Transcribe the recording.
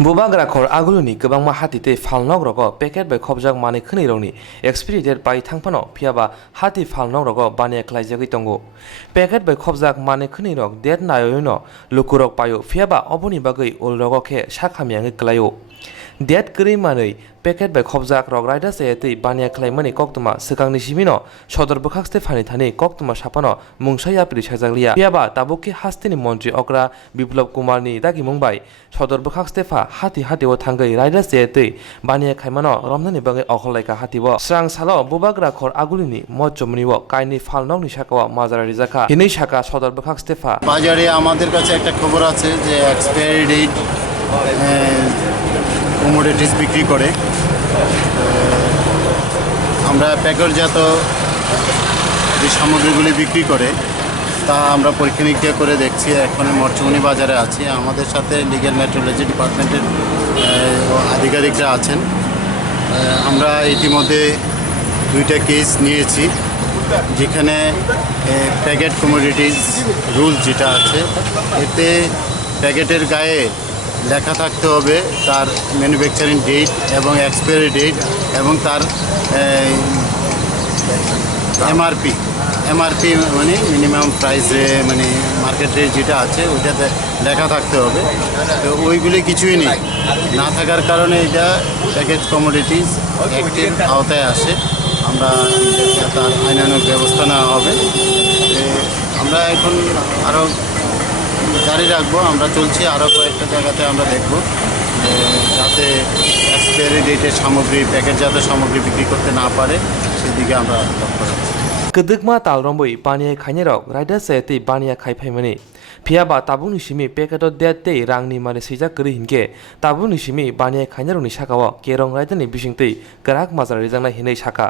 Bubagra khor aguluni kebangma hatite phalnog rogo packet by khobjak mani khni rongni expiry date by thangpano phiaba hati phalnog rogo bane khlaijagi tongo packet by khobjak mani khni rog date nayoino lukurok payo phiaba oboni bagai ul rogo khe shakhamiangi klayo date kri manei packet by khobjak rog rider sayati bane khlaimani koktuma sikangni simino Sadar Bwkhakstepha thani koktuma sapano mungsaya pri sajaglia phiaba tabuki hastini mantri okra biplop kumar ni dagi mungbai Sadar Bwkhakstepha Hatio thangai rider sayati bane khaimano romnani bagai okhlaika hatibo srang salo bubagra khor agulini mojjomniwo kaini phalnog ni shakawa mazara rijaka hinei shaka Sadar Bwkhakstepha বাজারে আমাদের কাছে একটা খবর আছে যে expiry date commodities বিক্রি করে আমরা প্যাকেটজাত যে সামগ্রীগুলি বিক্রি করে তা আমরা পরীক্ষা নিরীক্ষা করে দেখছি এখন মরচুমনি বাজারে আছি আমাদের সাথে লিগ্যাল মেট্রোলজি ডিপার্টমেন্টের আধিকারিকরা আছেন আমরা ইতিমধ্যে দুইটা কেস নিয়েছি যেখানে প্যাকেট কমোডিটিস রুল যেটা আছে এতে প্যাকেটের গায়ে লেখা থাকতে হবে তার ম্যানুফ্যাকচারিং ডেট এবং এক্সপায়ারি ডেট এবং তার এমআরপি মানে মিনিমাম প্রাইস মানে মার্কেট রেট যেটা আছে ওইটাতে লেখা থাকতে হবে তো ওইগুলি কিছুই নেই না থাকার কারণে এটা প্যাকেট কমোডিটিস অ্যাক্টের আওতায় আসে আমরা তার আইনানুগ ব্যবস্থা নেওয়া হবে আমরা এখন আরও জারি রাখবো আমরা চলছি আরও কয়েকটা জায়গাতে আমরা দেখব যাতে এক্সপায়ারি ডেটের সামগ্রী প্যাকেটজাত সামগ্রী বিক্রি করতে না পারে সেদিকে আমরা লক্ষ্য রাখছি Kedekma talromboi baniya khainirok rider sayati baniya khaiphaimani phiaba tabuni simi packet date rangni mane sijak kri hinke tabuni simi baniya khainaroni shakawa kerong rider ni bisingtei karak mazar rijangna hinei shaka